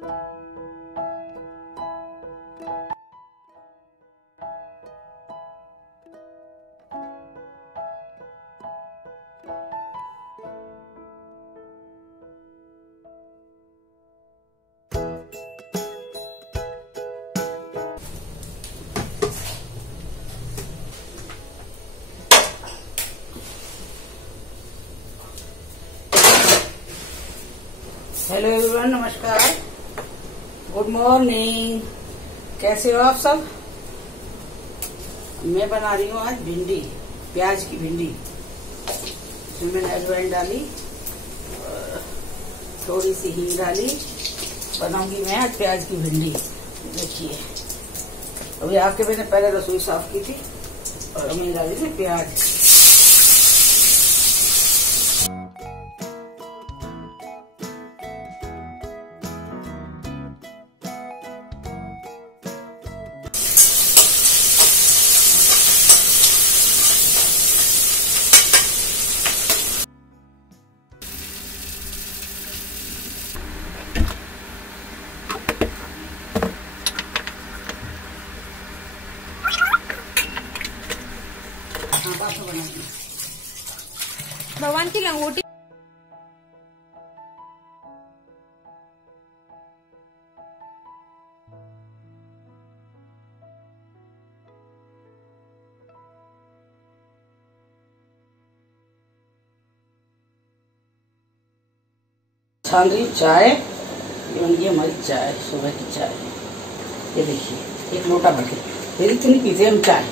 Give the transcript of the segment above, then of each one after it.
Hello everyone, नमस्कार, good morning. कैसे हो आप सब? मैं बना रही हूँ आज भिंडी, प्याज की भिंडी। इसमें मैंने अजवाइन डाली, थोड़ी सी हींग डाली। बनाऊंगी मैं आज प्याज की भिंडी। देखिए, अभी आके मैंने पहले रसोई साफ की थी और मैं डाली थी प्याज। भगवान की लंगोटी। छान रही चाय। ये बन गई हमारी चाय, सुबह की चाय। ये देखिए, एक मोटा बकेट। मेरी इतनी पीते हैं हम चाय।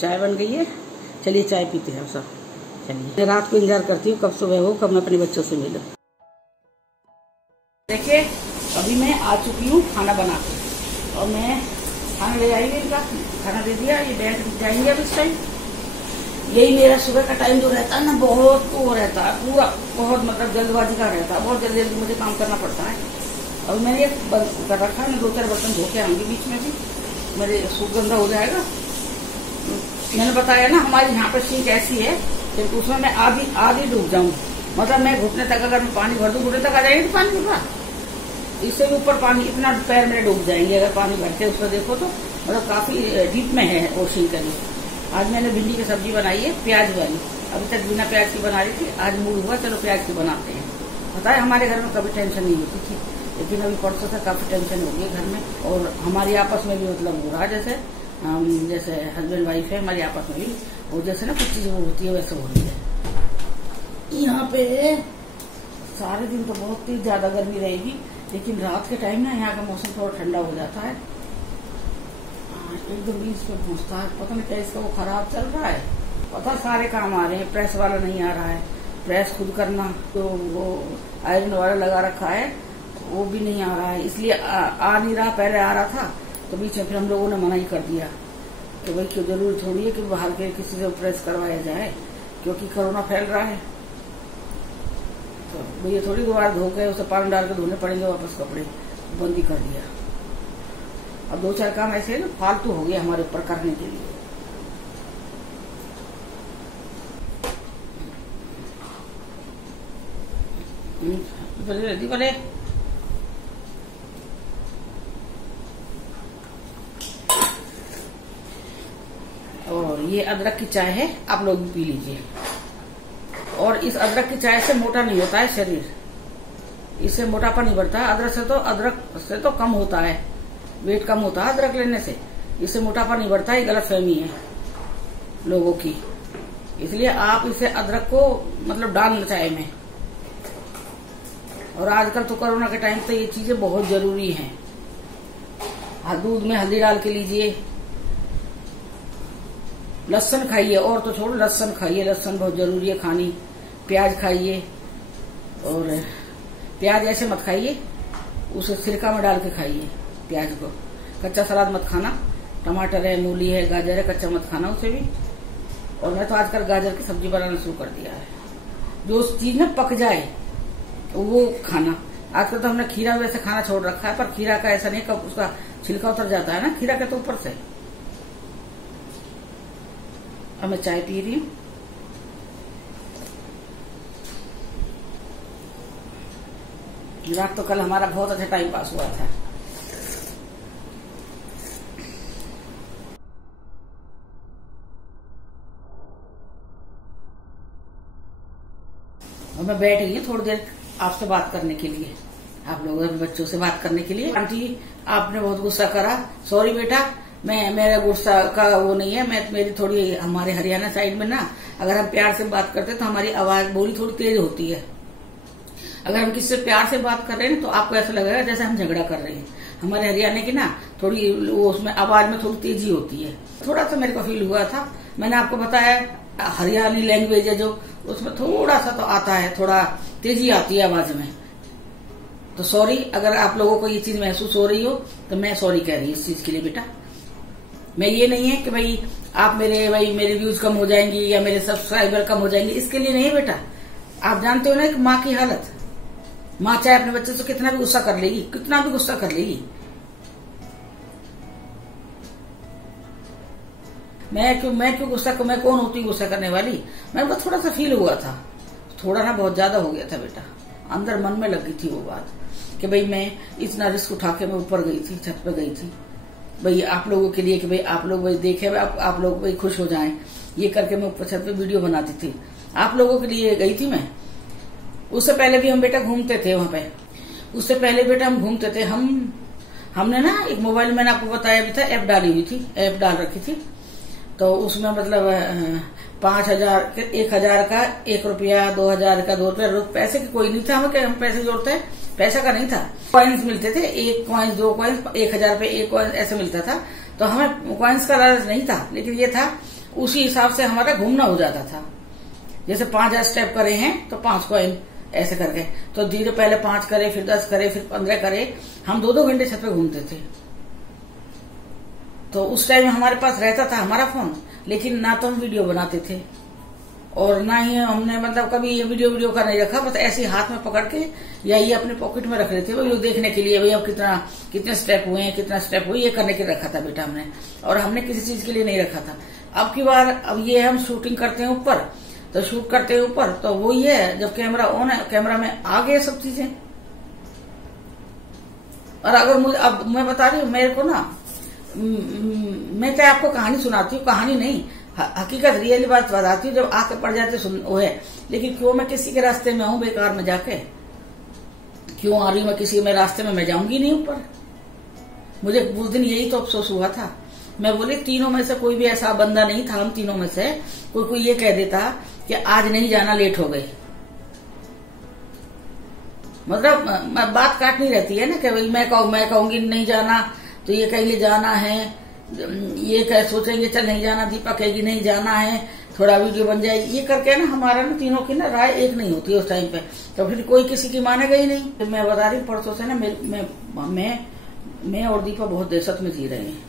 चाय बन गई है, चलिए चाय पीते हैं हम सब। चलिए, मैं रात को इंतजार करती हूँ कब सुबह हो, कब मैं अपने बच्चों से मिलूं। देखिए, अभी मैं आ चुकी हूँ खाना बना के, और मैं खाना ले आई। इनका खाना दे दिया। ये बैंक जाएंगे अब इस टाइम। यही मेरा सुबह का टाइम जो रहता है ना, बहुत वो रहता है, पूरा बहुत मतलब जल्दबाजी का रहता है। बहुत जल्दी जल्दी मुझे काम करना पड़ता है। और मैंने ये बंद कर रखा है। मैं 2-4 बर्तन धो के आऊंगी बीच में भी, मेरे सूप गंदा हो जाएगा। मैंने बताया ना, हमारे यहाँ पर सिंक ऐसी है कि उसमें मैं आधी डूब जाऊंगी। मतलब मैं घुटने तक अगर मैं पानी भर दूं, घुटने तक आ जाएगी तो पानी भर। इससे भी ऊपर पानी, इतना पैर मेरे डूब जाएंगे अगर पानी भरते उसको देखो तो। मतलब काफी डीप में है वो सिंक करी। आज मैंने भिंडी की सब्जी बनाई है, प्याज वाली। अभी तक बिना प्याज की बना रही थी, आज मूड हुआ चलो प्याज की बनाते हैं। पता है, हमारे घर में कभी टेंशन नहीं होती थी, लेकिन अभी परसों से काफी टेंशन हो गई घर में। और हमारी आपस में भी मतलब हो रहा, जैसे हस्बैंड वाइफ है, हमारी आपस में भी वो जैसे ना कुछ चीज वो होती है वैसे हो रही है। यहाँ पे सारे दिन तो बहुत ही ज्यादा गर्मी रहेगी, लेकिन रात के टाइम ना यहाँ का मौसम थोड़ा ठंडा हो जाता है। एकदम बीच पे पहुँचता है। पता नहीं क्या इसका वो खराब चल रहा है। पता सारे काम आ रहे हैं, प्रेस वाला नहीं आ रहा है। प्रेस खुद करना, तो वो आयरन वाला लगा रखा है, वो भी नहीं आ रहा है। इसलिए आ नहीं रहा। पहले आ रहा था तो बीच में फिर हम लोगों ने मना ही कर दिया कि भाई क्यों, जरूरी थोड़ी है कि बाहर के किसी से प्रेस करवाया जाए, क्योंकि कोरोना फैल रहा है। तो भैया थोड़ी दोबारा धो के उसे पानी डाल के धोने पड़ेंगे वापस कपड़े, बंद ही कर दिया। अब 2-4 काम ऐसे ना फालतू हो गया हमारे ऊपर करने के लिए। बोले और ये अदरक की चाय है, आप लोग भी पी लीजिए। और इस अदरक की चाय से मोटा नहीं होता है शरीर, इससे मोटापा नहीं बढ़ता है। अदरक से तो कम होता है, वेट कम होता है अदरक लेने से। इससे मोटापा नहीं बढ़ता है, गलतफहमी है लोगों की। इसलिए आप इसे अदरक को मतलब डालना चाय में। और आजकल तो कोरोना के टाइम पे ये चीजें बहुत जरूरी हैं। दूध में हल्दी डाल के लीजिए। लहसुन खाइए, और तो छोड़ो, लहसुन खाइए, लहसुन बहुत जरूरी है खानी। प्याज खाइए, और प्याज ऐसे मत खाइए, उसे सिरका में डाल के खाइए प्याज को। कच्चा सलाद मत खाना। टमाटर है, मूली है, गाजर है, कच्चा मत खाना उसे भी। और मैं तो आजकल गाजर की सब्जी बनाना शुरू कर दिया है। जो चीज ना पक जाए वो खाना। आजकल तो हमने खीरा वैसे खाना छोड़ रखा है, पर खीरा का ऐसा नहीं, कब उसका छिलका उतर जाता है ना खीरा के तो ऊपर से। अब मैं चाय पी रही हूँ। रात तो कल हमारा बहुत अच्छा टाइम पास हुआ था। और मैं बैठ गई थोड़ी देर आपसे बात करने के लिए, आप लोगों के बच्चों से बात करने के लिए। आंटी आपने बहुत गुस्सा करा, सॉरी बेटा, मेरा गुस्सा का वो नहीं है। मेरी थोड़ी हमारे हरियाणा साइड में ना, अगर हम प्यार से बात करते हैं तो हमारी आवाज बोली थोड़ी तेज होती है। अगर हम किसी से प्यार से बात कर रहे हैं तो आपको ऐसा लगेगा जैसे हम झगड़ा कर रहे हैं। हमारे हरियाणा की ना थोड़ी वो उसमें आवाज में थोड़ी तेजी होती है। थोड़ा सा मेरे को फील हुआ था। मैंने आपको बताया हरियाणी लैंग्वेज है जो, उसमें थोड़ा सा तो आता है, थोड़ा तेजी आती है आवाज में। तो सॉरी अगर आप लोगों को ये चीज महसूस हो रही हो तो मैं सॉरी कह रही हूँ इस चीज के लिए बेटा। मैं ये नहीं है कि भाई आप मेरे व्यूज कम हो जाएंगी या मेरे सब्सक्राइबर कम हो जाएंगे, इसके लिए नहीं बेटा। आप जानते हो ना कि माँ की हालत, माँ चाहे अपने बच्चे से कितना भी गुस्सा कर लेगी, कितना भी गुस्सा कर लेगी। मैं क्यों गुस्सा, मैं कौन होती गुस्सा करने वाली। मेरे को थोड़ा सा फील हुआ था, थोड़ा ना बहुत ज्यादा हो गया था बेटा। अंदर मन में लगी थी वो बात कि भाई मैं इतना रिस्क उठा के मैं ऊपर गई थी, छत पे गई थी भाई आप लोगों के लिए कि भाई आप लोग भाई देखे, आप लोग भाई खुश हो जाएं, ये करके मैं ऊपर छत पे वीडियो बनाती थी, आप लोगों के लिए गई थी मैं। उससे पहले भी हम बेटा घूमते थे वहां पे, उससे पहले बेटा हम घूमते थे। हमने ना एक मोबाइल, मैंने आपको बताया भी था, ऐप डाली हुई थी, ऐप डाल रखी थी। तो उसमें मतलब 5,000 1,000 का 1 रुपया, 2,000 का 2 रुपया, पैसे की कोई नहीं था। हम पैसे जोड़ते हैं, पैसा का नहीं था। कॉइन्स मिलते थे, 1 कॉइन्स, 2 कॉइन्स, 1,000 रुपये 1 कॉइन ऐसे मिलता था। तो हमें कॉइन्स का लालच नहीं था, लेकिन ये था उसी हिसाब से हमारा घूमना हो जाता था। जैसे 5,000 स्टेप करे हैं तो 5 कॉइन ऐसे करके, तो धीरे पहले 5 करे, फिर 10 करे, फिर 15 करे। हम 2-2 घंटे छत पे घूमते थे। तो उस टाइम हमारे पास रहता था हमारा फोन, लेकिन ना तो हम वीडियो बनाते थे और ना ही हमने मतलब कभी ये वीडियो का नहीं रखा। बस ऐसे हाथ में पकड़ के या ये अपने पॉकेट में रख रहे थे वो देखने के लिए, भाई अब कितने स्टेप हुए हैं, कितना स्टेप हुए, ये करने के लिए रखा था बेटा हमने। और हमने किसी चीज के लिए नहीं रखा था। अब की बार अब ये हम शूटिंग करते हैं ऊपर, तो शूट करते हैं ऊपर, तो वो ये है जब कैमरा ऑन है, कैमरा में आ गए सब चीजें। और अगर मुझे, अब मैं बता रही हूँ मेरे को ना, मैं चाहे आपको कहानी सुनाती हूँ, कहानी नहीं, हकीकत रियली बात बताती हूँ, जब आके पड़ जाते वो है। लेकिन क्यों मैं किसी के रास्ते में आऊं बेकार में जाके, क्यों आ रही हूँ मैं किसी में रास्ते में, मैं जाऊंगी नहीं ऊपर। मुझे उस दिन यही तो अफसोस हुआ था। मैं बोली तीनों में से कोई भी ऐसा बंदा नहीं था, हम तीनों में से कोई ये कह देता कि आज नहीं जाना, लेट हो गई। मतलब बात काटनी रहती है ना कि भाई मैं कहूंगी नहीं जाना तो ये कहीं जाना है, ये कह सोचेंगे चल नहीं जाना, दीपा कहेगी नहीं जाना है, थोड़ा वीडियो बन जाएगी, ये करके ना हमारा ना तीनों की ना राय एक नहीं होती उस टाइम पे। तो फिर कोई किसी की मानेगा ही नहीं। तो मैं बता रही हूँ परसों से ना मैं और दीपा बहुत दहशत में जी रहे हैं,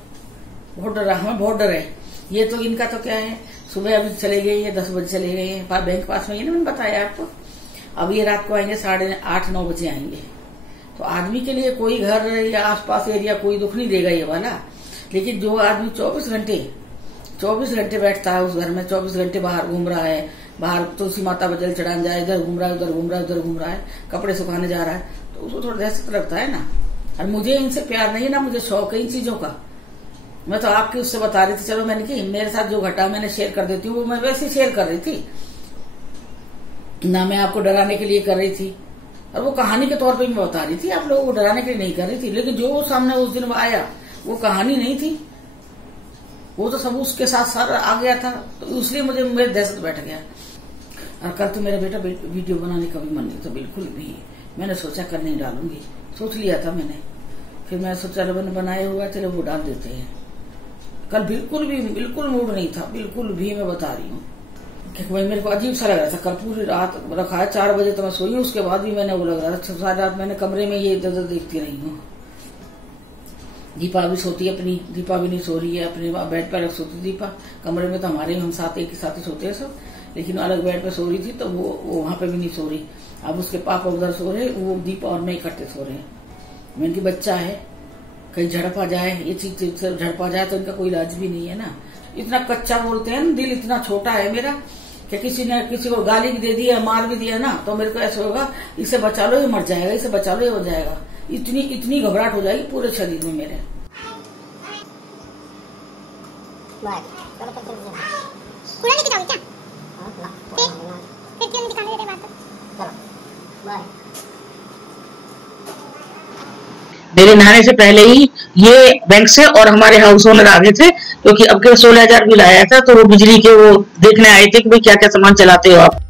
बहुत डर, हमें बहुत डर है। ये तो इनका तो क्या है, सुबह अभी चले गए हैं, 10 बजे चले गए हैं, बैंक पास में, ये ना मैंने बताया आपको। अब ये रात को आएंगे 8:30-9 बजे आएंगे। तो आदमी के लिए कोई घर या आसपास एरिया कोई दुख नहीं देगा ये वाला। लेकिन जो आदमी 24 घंटे बैठता है उस घर में, 24 घंटे बाहर घूम रहा है, बाहर तुलसी माता पर जल चढ़ाने जाए, इधर घूम रहा है, उधर घूम रहा है, उधर घूम रहा है, कपड़े सुखाने जा रहा है, तो उसको थोड़ा दहशत लगता है ना। और मुझे इनसे प्यार नहीं है ना, मुझे शौक है इन चीजों का। मैं तो आपकी उससे बता रही थी, चलो मैंने की मेरे साथ जो घटा मैंने शेयर कर देती हूँ, वो मैं वैसे शेयर कर रही थी ना, मैं आपको डराने के लिए कर रही थी। और वो कहानी के तौर पे मैं बता रही थी, आप लोगों को डराने के लिए नहीं कर रही थी। लेकिन जो सामने उस दिन आया वो कहानी नहीं थी, वो तो सब उसके साथ सारा आ गया था। तो इसलिए मुझे मेरे दहशत बैठ गया। और कल तो मेरा बेटा वीडियो बनाने का भी मन नहीं था बिल्कुल भी। मैंने सोचा कर नहीं डालूंगी, सोच लिया था मैंने, फिर मैं सोचा मैंने बनाया हुआ चलो वो डाल देते हैं। कल बिल्कुल मूड नहीं था, बिल्कुल भी, मैं बता रही हूँ। भाई मेरे को अजीब सा लग रहा था। कल पूरी रात रखा है, 4 बजे तो मैं सोई हूँ, उसके बाद भी मैंने वो लग रहा था, सारी रात मैंने कमरे में ये इधर उधर देखती रही हूँ। दीपा भी सोती है अपनी, दीपा भी नहीं सो रही है अपने बेड पर, सोती दीपा कमरे में, तो हमारे हम साथ एक साथ ही सोते हैं सब, लेकिन अलग बेड पे सो रही थी। तो वो वहां पे भी नहीं सो रही। अब उसके पापा उधर सो रहे, वो दीपा और मैं इकट्ठे सो रहे हैं। मैं इनकी बच्चा है, कहीं झड़पा जाए, ये चीज से झड़पा जाए तो इनका कोई इलाज भी नहीं है ना। इतना कच्चा बोलते हैं, दिल इतना छोटा है मेरा कि किसी ने किसी को गाली भी दे दी है, मार भी दिया ना, तो मेरे को ऐसा होगा इसे बचा लो ये मर जाएगा, इसे बचा लो ये हो जाएगा। इतनी घबराहट हो जाएगी पूरे शरीर में मेरे। फिर क्यों नहीं दिखाने दे रहे बात? चलो बाय। मेरे नहाने से पहले ही ये बैंक से और हमारे हाउस ओनर आ गए थे, क्योंकि अब के 16,000 बिल आया था, तो वो बिजली के वो देखने आए थे कि भाई क्या क्या सामान चलाते हो आप।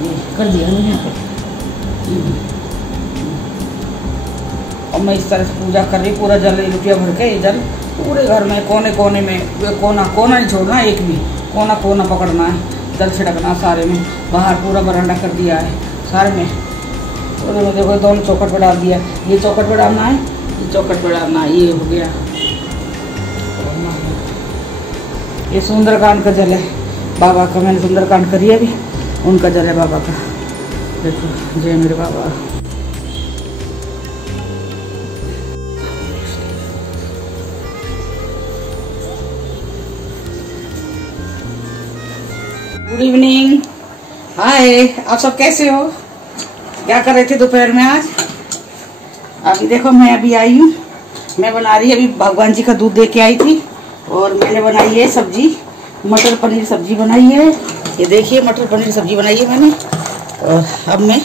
ये कर दिया मैंने यहाँ पे। और मैं इस तरह से पूजा कर रही, पूरा जल रुपया भर के ये जल पूरे घर में कोने कोने में, कोना कोना नहीं छोड़ना, एक भी कोना कोना पकड़ना है, जल छिड़कना सारे में। बाहर पूरा बरामदा कर दिया है सारे में, पूरे में देखो दोनों चौखट पे डाल दिया। ये चौखट पे डालना है, ये चौखट पे डालना है, ये हो गया। ये सुंदरकांड का जल है बाबा का, मैंने सुंदरकांड करी है अभी, उनका जल है बाबा का। देखो जय मेरे बाबा। गुड इवनिंग, हाय, आप सब कैसे हो? क्या कर रहे थे दोपहर में आज? अभी देखो मैं अभी आई हूँ, मैं बना रही अभी भगवान जी का दूध दे के आई थी, और मैंने बनाई है सब्जी, मटर पनीर सब्जी बनाई है। ये देखिए मटर पनीर सब्जी बनाई है मैंने, और अब मैं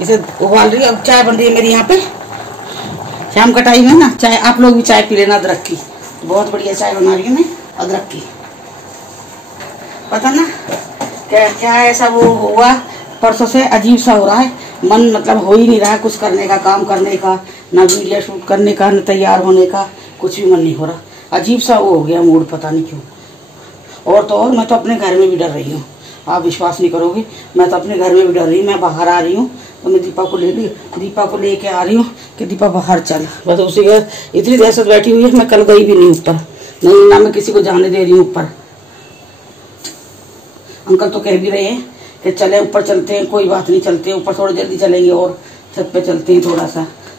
इसे उबाल रही हूँ। अब चाय बन रही है मेरी यहाँ पे, शाम का टाइम है ना, चाय आप लोग भी चाय पी लेना अदरक की, बहुत बढ़िया चाय बना रही हूँ मैं अदरक की। पता ना क्या क्या ऐसा वो हुआ परसों से, अजीब सा हो रहा है मन, मतलब हो ही नहीं रहा है कुछ करने का, काम करने का, ना वीडियो शूट करने का, न तैयार होने का, कुछ भी मन नहीं हो रहा। अजीब सा वो हो गया मूड, पता नहीं क्यों। और तो और मैं तो अपने घर में भी डर रही हूँ, आप विश्वास नहीं करोगे, मैं तो अपने घर में भी डर रही हूँ। मैं बाहर आ रही हूँ तो मैं दीपा को लेके आ रही हूँ कि दीपा बाहर चल, बस उसी का इतनी दहशत बैठी हुई है। मैं कल गई भी नहीं ऊपर, नहीं ना मैं किसी को जाने दे रही हूँ ऊपर। अंकल तो कह भी रहे हैं कि चले ऊपर चलते हैं, कोई बात नहीं, चलते हैं ऊपर, थोड़ा जल्दी चलेंगे और छत पे चलते हैं,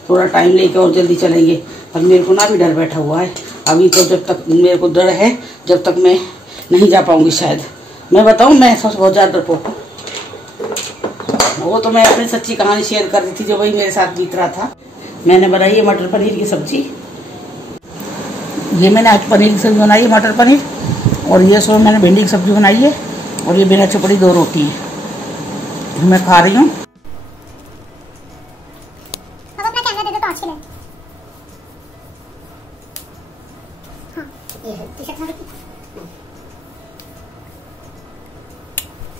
थोड़ा टाइम लेके और जल्दी चलेंगे। पर मेरे को ना भी डर बैठा हुआ है अभी, तो जब तक मेरे को डर है जब तक मैं नहीं जा पाऊंगी शायद। मैं बताऊं, मैं बहुत ज़्यादा डरपोक हूँ। वो तो मैं अपनी सच्ची कहानी शेयर कर रही थी जो वही मेरे साथ बीत रहा था। मैंने बनाई है मटर पनीर की सब्जी, ये मैंने आज पनीर की सब्जी बनाई है मटर पनीर, और ये सो मैंने भिंडी की सब्जी बनाई है, और ये बिना चपड़ी 2 रोटी है मैं खा रही हूँ। अब अपना कैमरा दे दो तो अच्छी लगे। हाँ ये है टी-शर्ट में देखिए,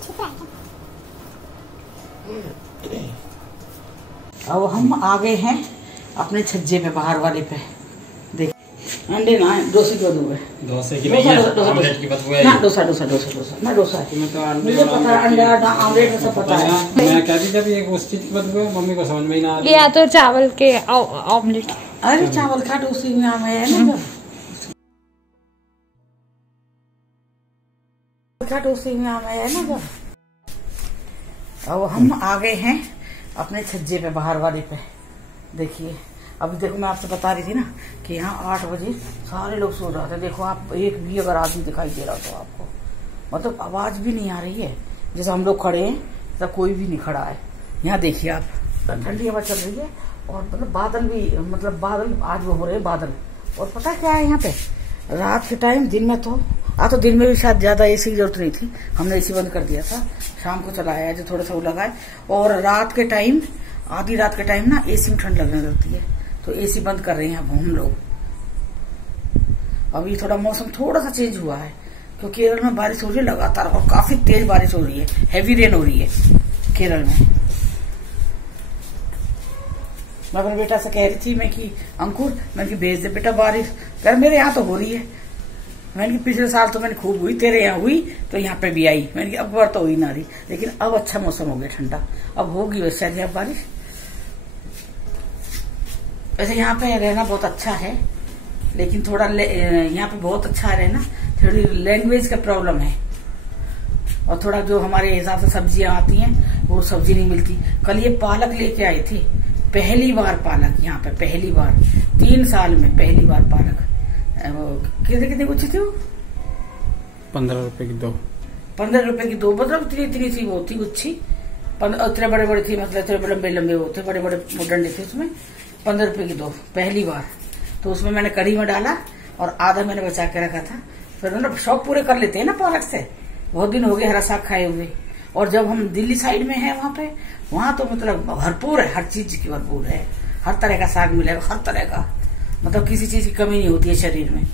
ठीक है। अब हम आ गए हैं अपने छज्जे पे, बाहर वाले पे। देख अंडे ना डोसे क्यों दूंगे, डोसे की नहीं है, ऑमलेट की बदबू है ना, डोसा मैं डोसा मुझे पता है, अंडा ऑमलेट सब पता है। मैं कहती जब ये उस चीज की बदबू है, मम्मी को समझ में ही ना आती। या तो चावल के ऑमलेट। अरे चावल का डोसी में आम है ना, का डोसी में आम है ना। अब हम आ गए हैं अपने छज्जे पे, बाहर वाले पे। देखिए अभी देखो, मैं आपसे बता रही थी ना कि यहाँ 8 बजे सारे लोग सो रहे थे। देखो आप, एक भी अगर आदमी दिखाई दे रहा तो आपको, मतलब आवाज भी नहीं आ रही है, जैसे हम लोग खड़े हैं तब कोई भी नहीं खड़ा है। यहाँ देखिए आप, ठंडी हवा चल रही है, और मतलब बादल भी, मतलब बादल आज वो हो रहे हैं बादल। और पता क्या है यहाँ पे, रात के टाइम, दिन में तो तो दिन में भी शायद ज्यादा एसी की जरूरत नहीं थी, हमने एसी बंद कर दिया था, शाम को चलाया है जो थोड़ा सा वो लगा है। और रात के टाइम, आधी रात के टाइम ना एसी में ठंड लगने लगती है, तो एसी बंद कर रहे हैं अब हम लोग। अभी थोड़ा मौसम थोड़ा सा चेंज हुआ है, क्योंकि केरल में बारिश हो रही है लगातार, और काफी तेज बारिश हो रही है, हैवी रेन हो रही है। केरल में। मैं अपने बेटा से कह रही थी मैं कि अंकुर मैंने कि भेज दे बेटा बारिश, यार मेरे यहाँ तो हो रही है। मैंने कि पिछले साल तो मैंने खूब हुई, तेरे यहाँ हुई तो यहाँ पे भी आई। मैंने कि अब बार तो हुई ना रही, लेकिन अब अच्छा मौसम हो गया ठंडा, अब होगी वैसे अब बारिश। वैसे यहाँ पे रहना बहुत अच्छा है, लेकिन थोड़ा यहाँ पे बहुत अच्छा है रहना, थोड़ी लैंग्वेज का प्रॉब्लम है और थोड़ा जो हमारे हिसाब से सब्जियां आती हैं वो सब्जी नहीं मिलती। कल ये पालक लेके आई थी, पहली बार पालक यहाँ पे, पहली बार 3 साल में पहली बार पालक। कितने गुच्छी थी वो? 15 रुपए की 2। 15 रुपए की 2, मतलब इतनी सी वो थी गुच्छी, इतने बड़े बड़े थी, मतलब इतने लंबे लंबे वो थे, बड़े बड़े डंडे थे उसमें। 15 रुपए की 2 पहली बार। तो उसमें मैंने कढ़ी में डाला और आधा मैंने बचा के रखा था। फिर ना शौक पूरे कर लेते हैं ना पालक से, बहुत दिन हो गए हरा साग खाए हुए। और जब हम दिल्ली साइड में है वहां तो मतलब भरपूर है, हर चीज की भरपूर है, हर तरह का साग मिलेगा, हर तरह का, मतलब किसी चीज की कमी नहीं होती है शरीर में।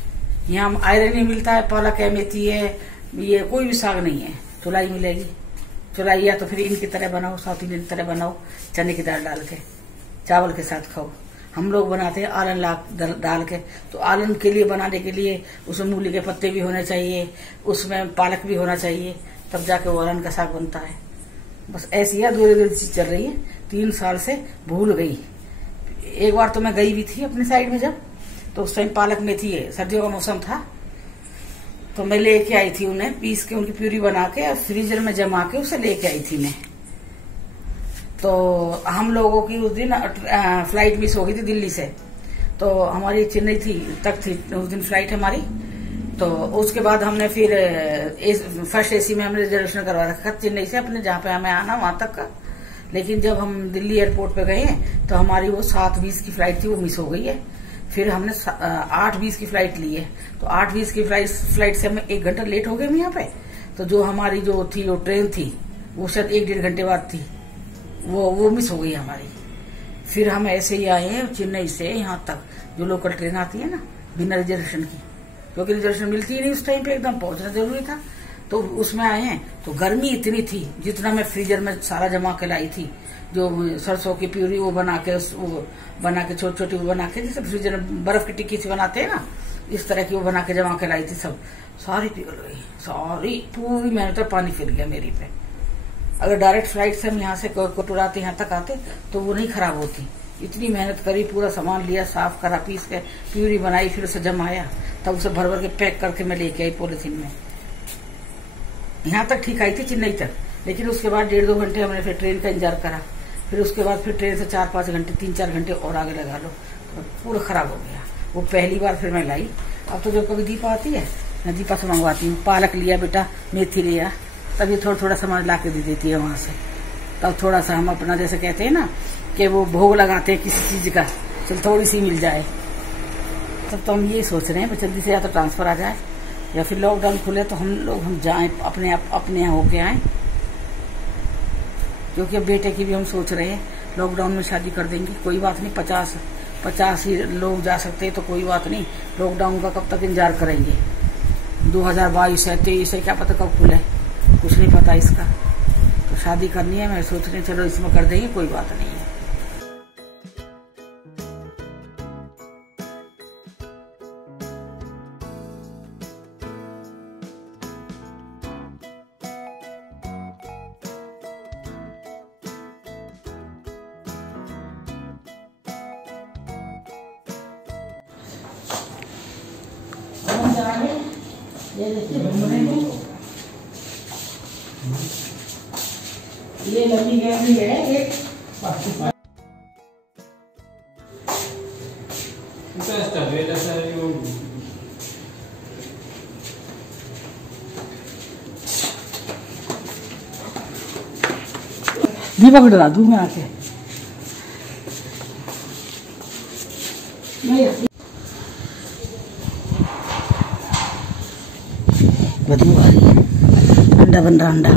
यहाँ आयरन ही मिलता है, पालक है, मेथी है, ये कोई भी साग नहीं है। चुलाई मिलेगी, चुलाई या तो फिर इनकी तरह बनाओ, साउथ इंडियन तरह बनाओ, चने की दाल डाल के चावल के साथ खाओ। हम लोग बनाते हैं आलन डाल के। तो आलन के लिए बनाने के लिए उसमें मूली के पत्ते भी होने चाहिए, उसमें पालक भी होना चाहिए, तब जाके वो आलन का साग बनता है। बस ऐसी है, अधूरी चीज चल रही है, 3 साल से भूल गई। एक बार तो मैं गई भी थी अपने साइड में जब, तो उस टाइम पालक में थी, सर्दियों का मौसम था, तो मैं लेके आई थी उन्हें, पीस के उनकी प्यूरी बना के फ्रीजर में जमा के उसे लेके आई थी मैं। तो हम लोगों की उस दिन फ्लाइट मिस हो गई थी दिल्ली से, तो हमारी चेन्नई तक थी उस दिन फ्लाइट हमारी। तो उसके बाद हमने फिर फर्स्ट एसी में हमने रिजर्वेशन करवा रखा चेन्नई से अपने जहाँ पे हमें आना वहां तक का। लेकिन जब हम दिल्ली एयरपोर्ट पे गए तो हमारी वो 7:20 की फ्लाइट थी, वो मिस हो गई है। फिर हमने 8:20 की फ्लाइट ली है, तो 8:20 की फ्लाइट से हमें 1 घंटा लेट हो गए हम यहाँ पे। तो जो हमारी जो ट्रेन थी वो शायद 1-1.5 घंटे बाद थी, वो मिस हो गई हमारी। फिर हम ऐसे ही आए हैं चेन्नई से यहाँ तक, जो लोकल ट्रेन आती है ना बिना रिजर्वेशन की, क्योंकि रिजर्वेशन मिलती ही नहीं उस टाइम पे, एकदम पहुंचना जरूरी था। तो उसमें आए हैं, तो गर्मी इतनी थी, जितना मैं फ्रीजर में सारा जमा के लाई थी, जो सरसों की प्यूरी वो बना के छोटी छोटी वो बना के, जैसे फ्रीजर में बर्फ की टिक्की से बनाते हैं ना, इस तरह की वो बना के जमा के लाई थी, सब सारी पिघल गई, सारी पूरी मेहनत पर पानी फिर गया मेरी पे। अगर डायरेक्ट फ्लाइट से हम यहाँ से कोटुराते यहाँ तक आते तो वो नहीं खराब होती। इतनी मेहनत करी, पूरा सामान लिया, साफ करा, पीस के प्यूरी बनाई, फिर उसे जमाया, तब उसे भर भर के पैक करके मैं लेके आई पॉलिथीन में। यहाँ तक ठीक आई थी चेन्नई तक, लेकिन उसके बाद 1.5-2 घंटे हमने फिर ट्रेन का इंतजार करा। फिर उसके बाद फिर ट्रेन से 4-5 घंटे 3-4 घंटे और आगे लगा लो, तो पूरा खराब हो गया। वो पहली बार फिर मैं लाई। अब तो जब कभी दीपा आती है मैं दीपा से मंगवाती हूँ, पालक लिया बेटा, मेथी लिया, तब ये थोड़ा थोड़ा सामान ला के दे देती है वहां से। तब थोड़ा सा हम अपना, जैसे कहते हैं ना कि वो भोग लगाते हैं किसी चीज का, चल थोड़ी सी मिल जाए। तब तो हम ये सोच रहे हैं जल्दी से या तो ट्रांसफर आ जाए या फिर लॉकडाउन खुले तो हम जाएं, अपने यहाँ होके आए। क्योंकि अब बेटे की भी हम सोच रहे हैं लॉकडाउन में शादी कर देंगे, कोई बात नहीं, 50 ही लोग जा सकते हैं तो कोई बात नहीं, लॉकडाउन का कब तक इंतजार करेंगे। 2022 है, 23 है, क्या पता कब खुले, कुछ नहीं पता इसका। तो शादी करनी है, मैं सोच रही चलो इसमें कर देंगे, कोई बात नहीं है। ये लंबी गैलरी है एक, दीपक डरा दूं मैं आके। बदबू आ रही है, अंडा बन रहा, अंडा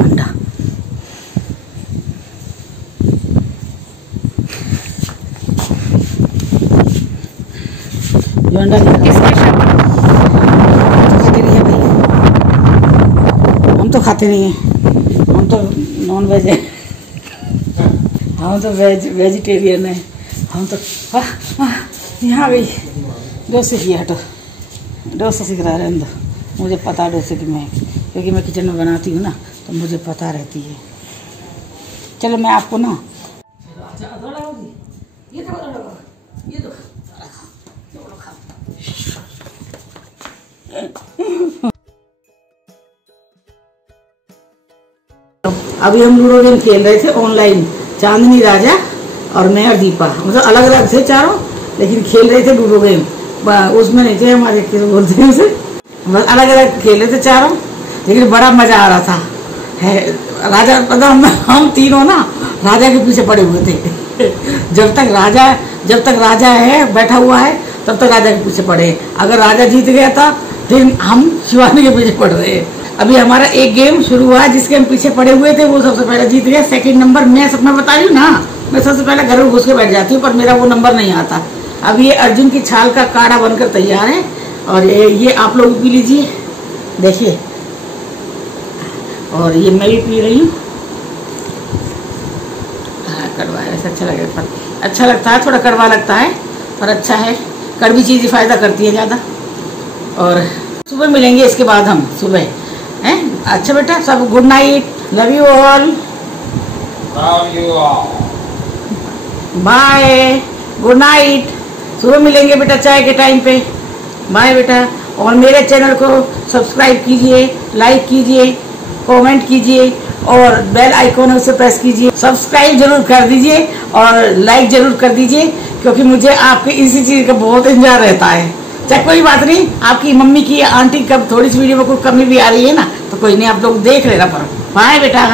जो अंडा खाते नहीं है भाई, हम तो खाते नहीं है, हम तो नॉन वेज है। हम तो वेजिटेरियन है। हम तो यहाँ गई डोसे की हटो, डोसा सिख रहा है। मुझे पता डोसे की मैं, क्योंकि मैं किचन में बनाती हूँ ना, तो मुझे पता रहती है। चलो मैं आपको ना अभी हम लूडो गेम खेल रहे थे ऑनलाइन, चांदनी राजा और मैं और दीपा, मतलब अलग अलग थे चारों, लेकिन खेल रहे थे लूडो गेम। उसमें नहीं थे हमारे, बोलते हैं उसे, अलग अलग खेल रहे थे चारों, लेकिन बड़ा मजा आ रहा था। है राजा, मतलब हम तीनों ना राजा के पीछे पड़े हुए थे। जब तक राजा है बैठा हुआ है तब तक राजा के पीछे पड़े। अगर राजा जीत गया था फिर हम शिवानी के पीछे पड़ रहे। अभी हमारा एक गेम शुरू हुआ जिसके हम पीछे पड़े हुए थे, वो सबसे पहले जीत गया। सेकंड नंबर मैं बता रही हूँ ना, मैं सबसे पहले घर में घुस के बैठ जाती हूँ, पर मेरा वो नंबर नहीं आता। अब ये अर्जुन की छाल का काढ़ा बनकर तैयार है, और ये आप लोग पी लीजिए, देखिए। और ये मैं भी पी रही हूँ। कड़वा ऐसा अच्छा लगता है, थोड़ा कड़वा लगता है पर अच्छा है। कड़वी चीज़ फायदा करती है ज़्यादा। और सुबह मिलेंगे इसके बाद हम सुबह, हैं? अच्छा बेटा, सब good night, love you all, bye, good night. सुबह मिलेंगे बेटा चाय के टाइम पे, बाय बेटा। और मेरे चैनल को सब्सक्राइब कीजिए, लाइक कीजिए, कमेंट कीजिए, और बेल आइकॉन है उसे प्रेस कीजिए। सब्सक्राइब जरूर कर दीजिए और लाइक जरूर कर दीजिए, क्योंकि मुझे आपके इसी चीज़ का बहुत इंतजार रहता है। चाहे कोई बात नहीं, आपकी मम्मी की आंटी कब थोड़ी सी वीडियो में कोई कमी भी आ रही है ना, तो कोई नहीं, आप लोग देख लेना। पर बाय बेटा।